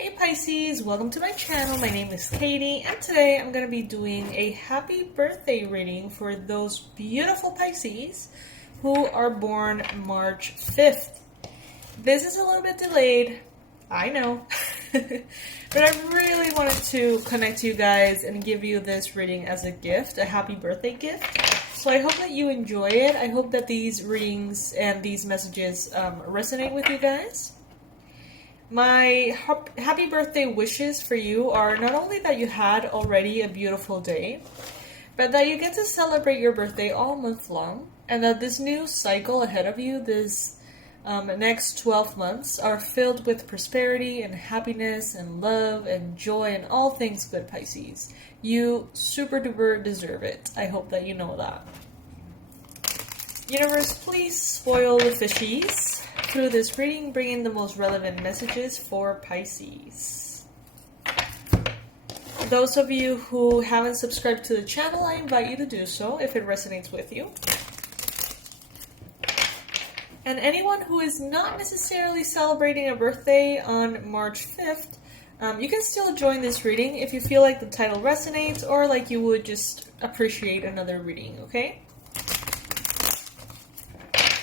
Hey Pisces, welcome to my channel. My name is Katie and today I'm going to be doing a happy birthday reading for those beautiful Pisces who are born March 5th. This is a little bit delayed, I know, but I really wanted to connect to you guys and give you this reading as a gift, a happy birthday gift. So I hope that you enjoy it. I hope that these readings and these messages resonate with you guys. My happy birthday wishes for you are not only that you had already a beautiful day, but that you get to celebrate your birthday all month long, and that this new cycle ahead of you, this next 12 months, are filled with prosperity and happiness and love and joy and all things good, Pisces. You super duper deserve it. I hope that you know that. Universe, please spoil the fishies through this reading, bringing the most relevant messages for Pisces. Those of you who haven't subscribed to the channel, I invite you to do so if it resonates with you. And anyone who is not necessarily celebrating a birthday on March 5th, you can still join this reading if you feel like the title resonates or like you would just appreciate another reading, okay?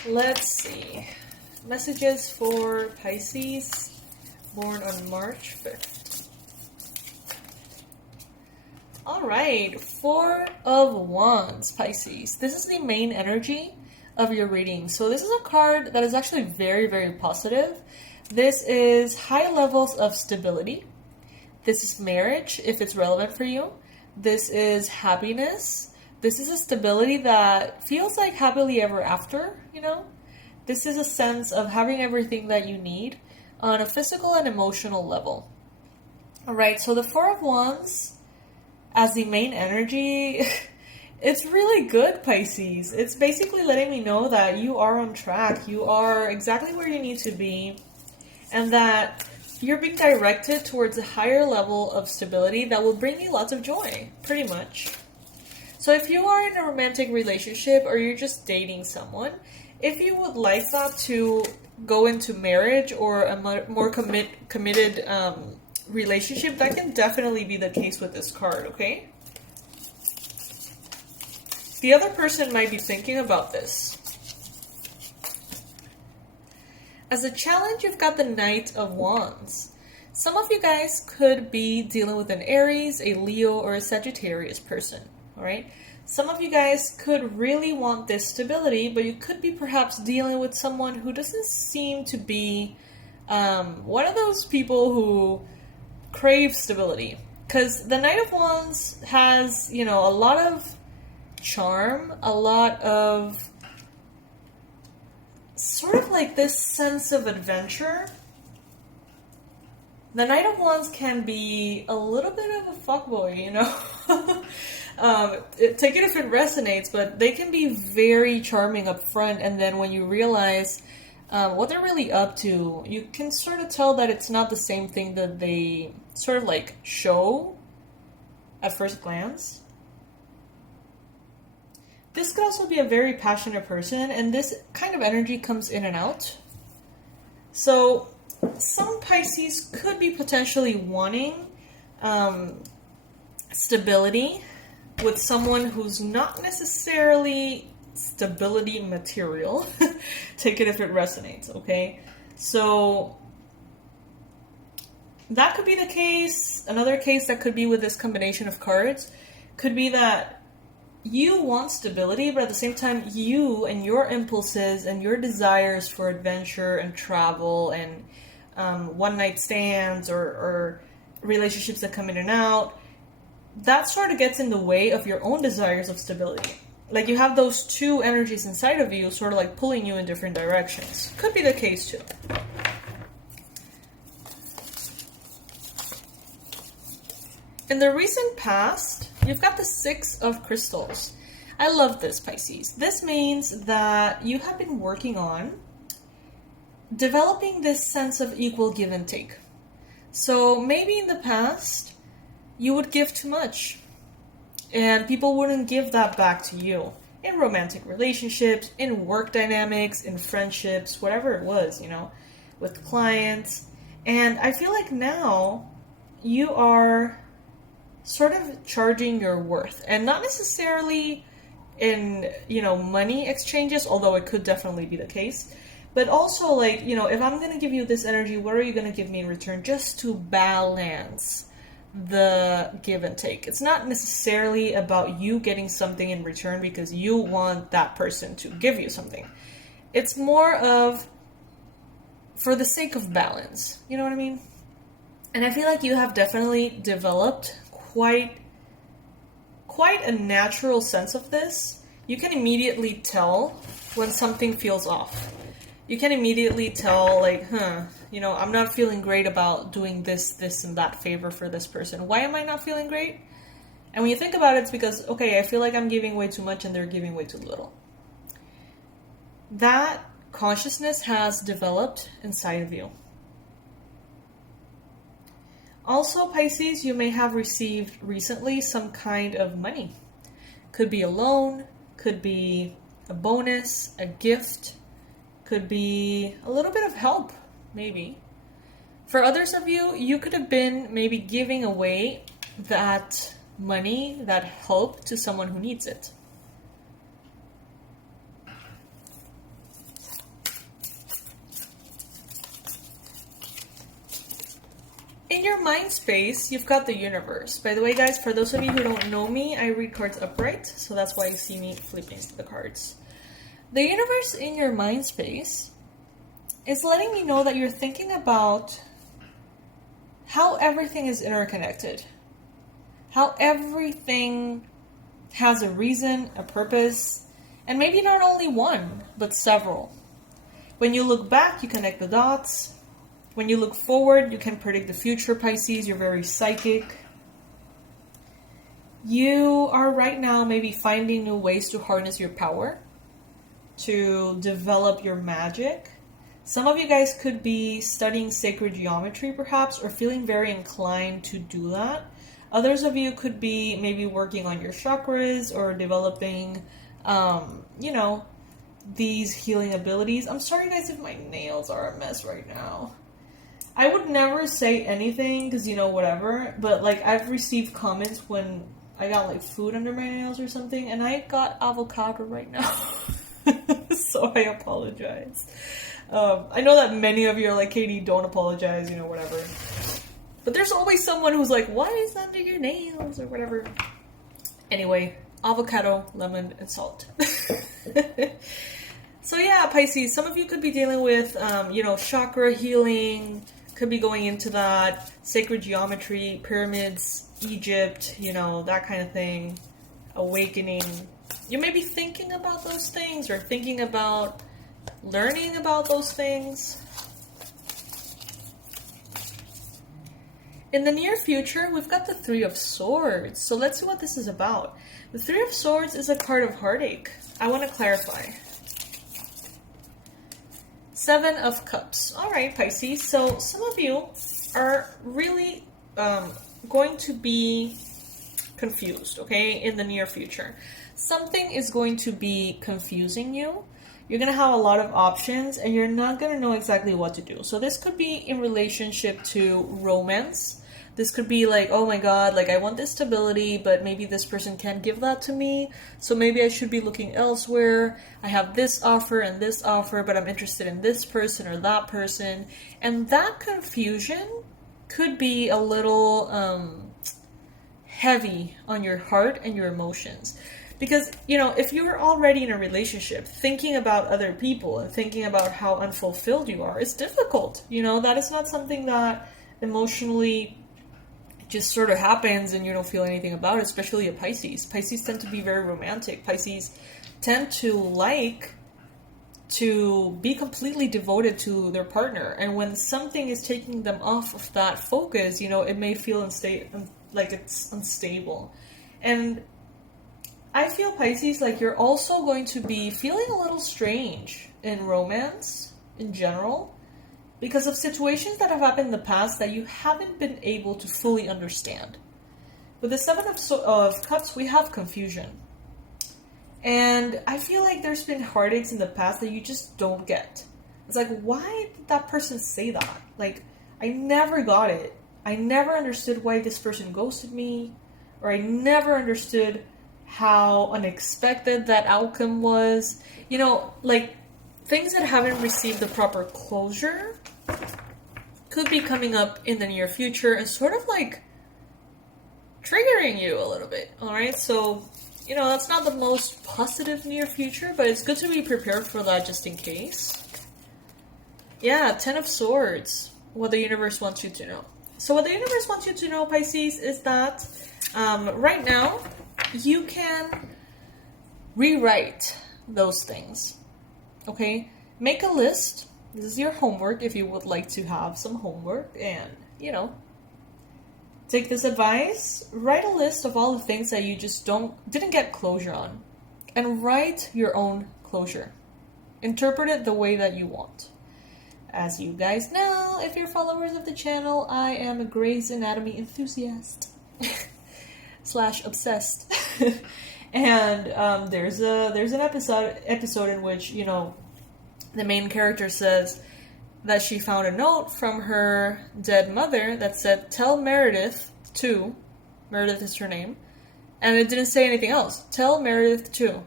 Let's see. Messages for Pisces born on March 5th. Alright, Four of Wands, Pisces. This is the main energy of your reading. So this is a card that is actually very, very positive. This is high levels of stability. This is marriage, if it's relevant for you. This is happiness. This is a stability that feels like happily ever after, you know? This is a sense of having everything that you need on a physical and emotional level. Alright, so the Four of Wands as the main energy, it's really good, Pisces. It's basically letting me know that you are on track. You are exactly where you need to be. And that you're being directed towards a higher level of stability that will bring you lots of joy, pretty much. So if you are in a romantic relationship or you're just dating someone, if you would like that to go into marriage or a more committed relationship, that can definitely be the case with this card, okay? The other person might be thinking about this. As a challenge, you've got the Knight of Wands. Some of you guys could be dealing with an Aries, a Leo, or a Sagittarius person, all right? Some of you guys could really want this stability, but you could be perhaps dealing with someone who doesn't seem to be one of those people who crave stability. Because the Knight of Wands has, you know, a lot of charm, a lot of sort of like this sense of adventure. The Knight of Wands can be a little bit of a fuckboy, you know? Take it if it resonates, but they can be very charming up front, and then when you realize what they're really up to, you can sort of tell that it's not the same thing that they sort of like show at first glance. This could also be a very passionate person, and this kind of energy comes in and out. So some Pisces could be potentially wanting stability with someone who's not necessarily stability material. Take it if it resonates, okay? So that could be the case. Another case that could be with this combination of cards could be that you want stability, but at the same time, you and your impulses and your desires for adventure and travel and one-night stands or relationships that come in and out, that sort of gets in the way of your own desires of stability. Like you have those two energies inside of you sort of like pulling you in different directions. Could be the case too. In the recent past, you've got the Six of Crystals. I love this, Pisces. This means that you have been working on developing this sense of equal give and take. So maybe in the past, you would give too much, and people wouldn't give that back to you. In romantic relationships, in work dynamics, in friendships, whatever it was, you know, with clients. And I feel like now you are sort of charging your worth, and not necessarily in, you know, money exchanges, although it could definitely be the case, but also like, you know, if I'm going to give you this energy, what are you going to give me in return, just to balance the give and take. It's not necessarily about you getting something in return because you want that person to give you something. It's more of for the sake of balance, you know what I mean? And I feel like you have definitely developed quite a natural sense of this. You can immediately tell when something feels off. You can immediately tell, like, you know, I'm not feeling great about doing this, and that favor for this person. Why am I not feeling great? And when you think about it, it's because, okay, I feel like I'm giving way too much and they're giving way too little. That consciousness has developed inside of you. Also, Pisces, you may have received recently some kind of money. Could be a loan, could be a bonus, a gift, could be a little bit of help, maybe. For others of you, you could have been maybe giving away that money, that help to someone who needs it. In your mind space, you've got the universe. By the way, guys, for those of you who don't know me, I read cards upright, so that's why you see me flipping the cards. The universe in your mind space is letting me know that you're thinking about how everything is interconnected. How everything has a reason, a purpose, and maybe not only one, but several. When you look back, you connect the dots. When you look forward, you can predict the future, Pisces. You're very psychic. You are right now maybe finding new ways to harness your power, to develop your magic. Some of you guys could be studying sacred geometry, perhaps, or feeling very inclined to do that. Others of you could be maybe working on your chakras or developing, you know, these healing abilities. I'm sorry, guys, if my nails are a mess right now. I would never say anything because, you know, whatever, but like I've received comments when I got like food under my nails or something, and I got avocado right now. So I apologize. I know that many of you are like, Katie, don't apologize, you know, whatever. But there's always someone who's like, what is under your nails or whatever. Anyway, avocado, lemon, and salt. So yeah, Pisces, some of you could be dealing with, you know, chakra healing, could be going into that, sacred geometry, pyramids, Egypt, you know, that kind of thing, awakening. You may be thinking about those things or thinking about learning about those things. In the near future, we've got the Three of Swords. So let's see what this is about. The Three of Swords is a card of heartache. I want to clarify. Seven of Cups. All right, Pisces. So some of you are really going to be confused, okay, in the near future. Something is going to be confusing you. You're going to have a lot of options and you're not going to know exactly what to do. So this could be in relationship to romance. This could be like, oh my God, like I want this stability, but maybe this person can't give that to me. So maybe I should be looking elsewhere. I have this offer, but I'm interested in this person or that person. And that confusion could be a little heavy on your heart and your emotions. Because, you know, if you're already in a relationship, thinking about other people and thinking about how unfulfilled you are, it's difficult. You know, that is not something that emotionally just sort of happens and you don't feel anything about it, especially a Pisces. Pisces tend to be very romantic. Pisces tend to like to be completely devoted to their partner. And when something is taking them off of that focus, you know, it may feel like it's unstable. And I feel, Pisces, like you're also going to be feeling a little strange in romance in general because of situations that have happened in the past that you haven't been able to fully understand. With the Seven of Cups, we have confusion. And I feel like there's been heartaches in the past that you just don't get. It's like, why did that person say that? Like, I never got it. I never understood why this person ghosted me, or I never understood how unexpected that outcome was. You know, like, things that haven't received the proper closure could be coming up in the near future and sort of like triggering you a little bit, alright? So, you know, that's not the most positive near future, but it's good to be prepared for that just in case. Yeah, 10 of Swords, what the universe wants you to know. So what the universe wants you to know, Pisces, is that right now you can rewrite those things, okay? Make a list. This is your homework if you would like to have some homework and, you know, take this advice. Write a list of all the things that you just didn't get closure on, and write your own closure. Interpret it the way that you want. As you guys know, if you're followers of the channel, I am a Grey's Anatomy enthusiast / obsessed. And there's an episode in which, you know, the main character says that she found a note from her dead mother that said, "Tell Meredith to," Meredith is her name, and it didn't say anything else. "Tell Meredith to."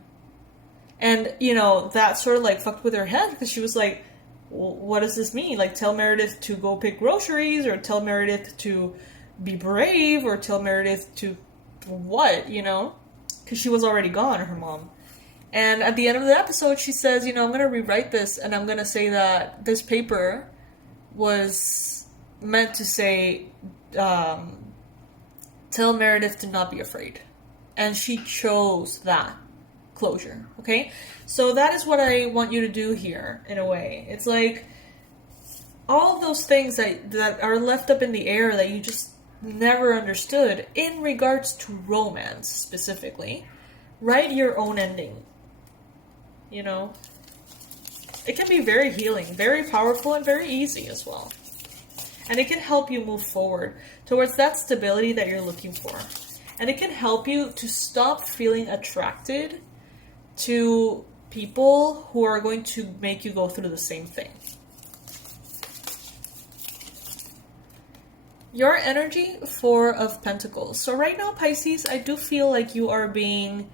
And, you know, that sort of like fucked with her head, because she was like, what does this mean? Like, tell Meredith to go pick groceries, or tell Meredith to be brave, or tell Meredith to what, you know? Because she was already gone, her mom. And at the end of the episode, she says, you know, I'm going to rewrite this, and I'm going to say that this paper was meant to say, tell Meredith to not be afraid. And she chose that closure, okay? So that is what I want you to do here, in a way. It's like, all of those things that are left up in the air that you just never understood in regards to romance, specifically. Write your own ending. You know, it can be very healing, very powerful, and very easy as well. And it can help you move forward towards that stability that you're looking for. And it can help you to stop feeling attracted to people who are going to make you go through the same thing. Your energy, 4 of Pentacles. So right now, Pisces, I do feel like you are being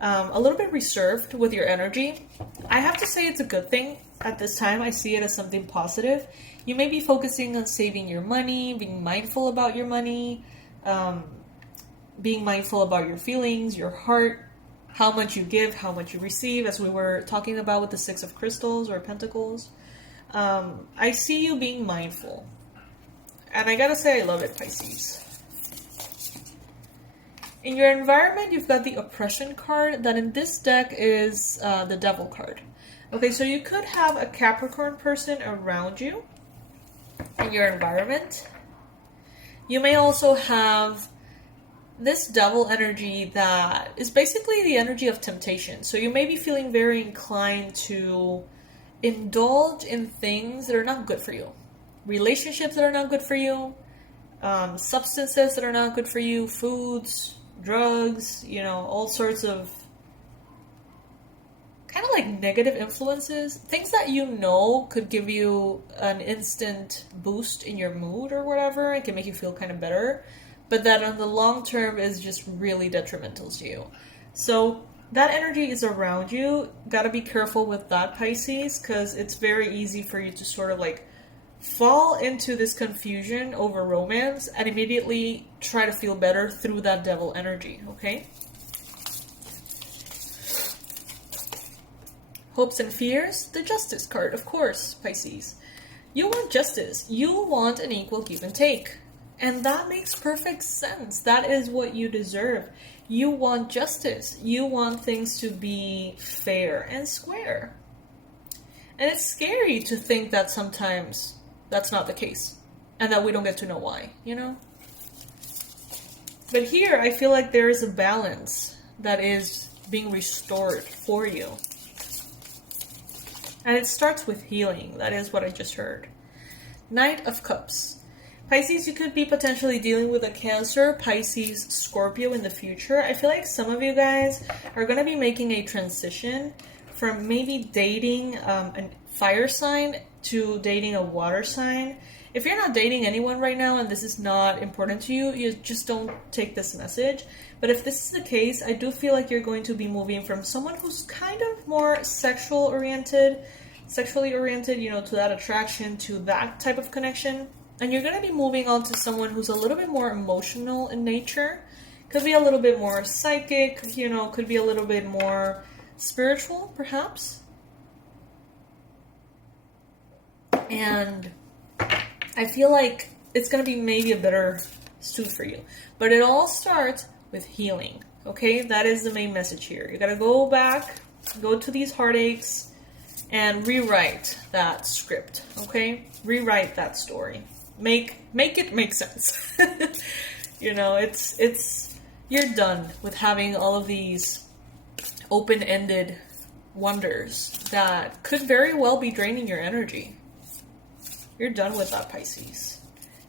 a little bit reserved with your energy. I have to say it's a good thing at this time. I see it as something positive. You may be focusing on saving your money, being mindful about your money, being mindful about your feelings, your heart, how much you give, how much you receive, as we were talking about with the 6 of Crystals or Pentacles. I see you being mindful. And I gotta say, I love it, Pisces. In your environment, you've got the Oppression card, that in this deck is the Devil card. Okay, so you could have a Capricorn person around you in your environment. You may also have this Devil energy that is basically the energy of temptation. So you may be feeling very inclined to indulge in things that are not good for you. Relationships that are not good for you. Substances that are not good for you. Foods, drugs, you know, all sorts of kind of like negative influences. Things that you know could give you an instant boost in your mood or whatever. It can make you feel kind of better. But that on the long term is just really detrimental to you. So that energy is around you. Gotta be careful with that, Pisces, because it's very easy for you to sort of like fall into this confusion over romance and immediately try to feel better through that Devil energy, okay? Hopes and fears, the Justice card, of course, Pisces. You want justice. You want an equal give and take. And that makes perfect sense. That is what you deserve. You want justice. You want things to be fair and square. And it's scary to think that sometimes that's not the case. And that we don't get to know why, you know? But here, I feel like there is a balance that is being restored for you. And it starts with healing. That is what I just heard. Knight of Cups. Pisces, you could be potentially dealing with a Cancer, Pisces, Scorpio in the future. I feel like some of you guys are going to be making a transition from maybe dating a fire sign to dating a water sign. If you're not dating anyone right now and this is not important to you, you just don't take this message. But if this is the case, I do feel like you're going to be moving from someone who's kind of more sexually oriented, to that attraction, to that type of connection. And you're going to be moving on to someone who's a little bit more emotional in nature. Could be a little bit more psychic, could be a little bit more spiritual, perhaps. And I feel like it's going to be maybe a better suit for you. But it all starts with healing, okay? That is the main message here. You got to go back, go to these heartaches, and rewrite that script, okay? Rewrite that story. Make it make sense. You're done with having all of these open-ended wonders that could very well be draining your energy. You're done with that, Pisces.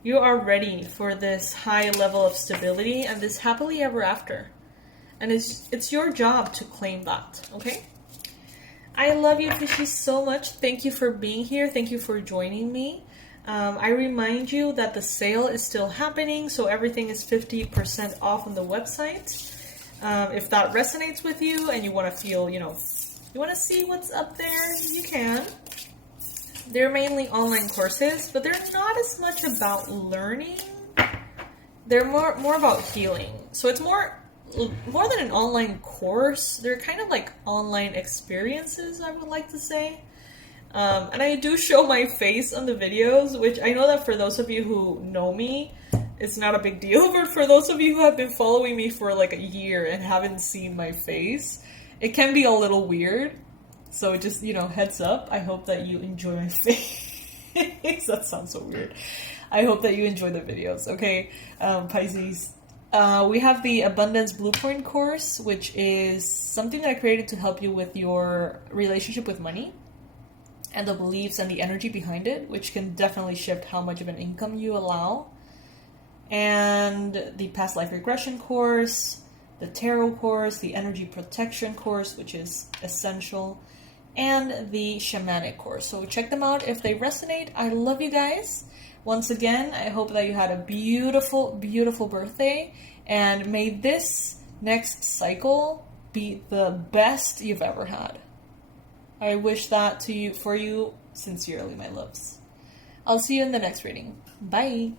You are ready for this high level of stability and this happily ever after. And it's your job to claim that, okay? I love you, Fishies, so much. Thank you for being here. Thank you for joining me. I remind you that the sale is still happening, so everything is 50% off on the website. If that resonates with you and you want to feel, you want to see what's up there, you can. They're mainly online courses, but they're not as much about learning. They're more about healing. So it's more than an online course. They're kind of like online experiences, I would like to say. And I do show my face on the videos, which I know that for those of you who know me, it's not a big deal. But for those of you who have been following me for like a year and haven't seen my face, it can be a little weird. So just, heads up. I hope that you enjoy my face. That sounds so weird. I hope that you enjoy the videos, okay? Pisces. We have the Abundance Blueprint course, which is something that I created to help you with your relationship with money and the beliefs and the energy behind it, which can definitely shift how much of an income you allow. And the Past Life Regression course, the Tarot course, the Energy Protection course, which is essential, and the Shamanic course. So check them out if they resonate. I love you guys. Once again, I hope that you had a beautiful, beautiful birthday, and may this next cycle be the best you've ever had. I wish that for you sincerely, my loves. I'll see you in the next reading. Bye.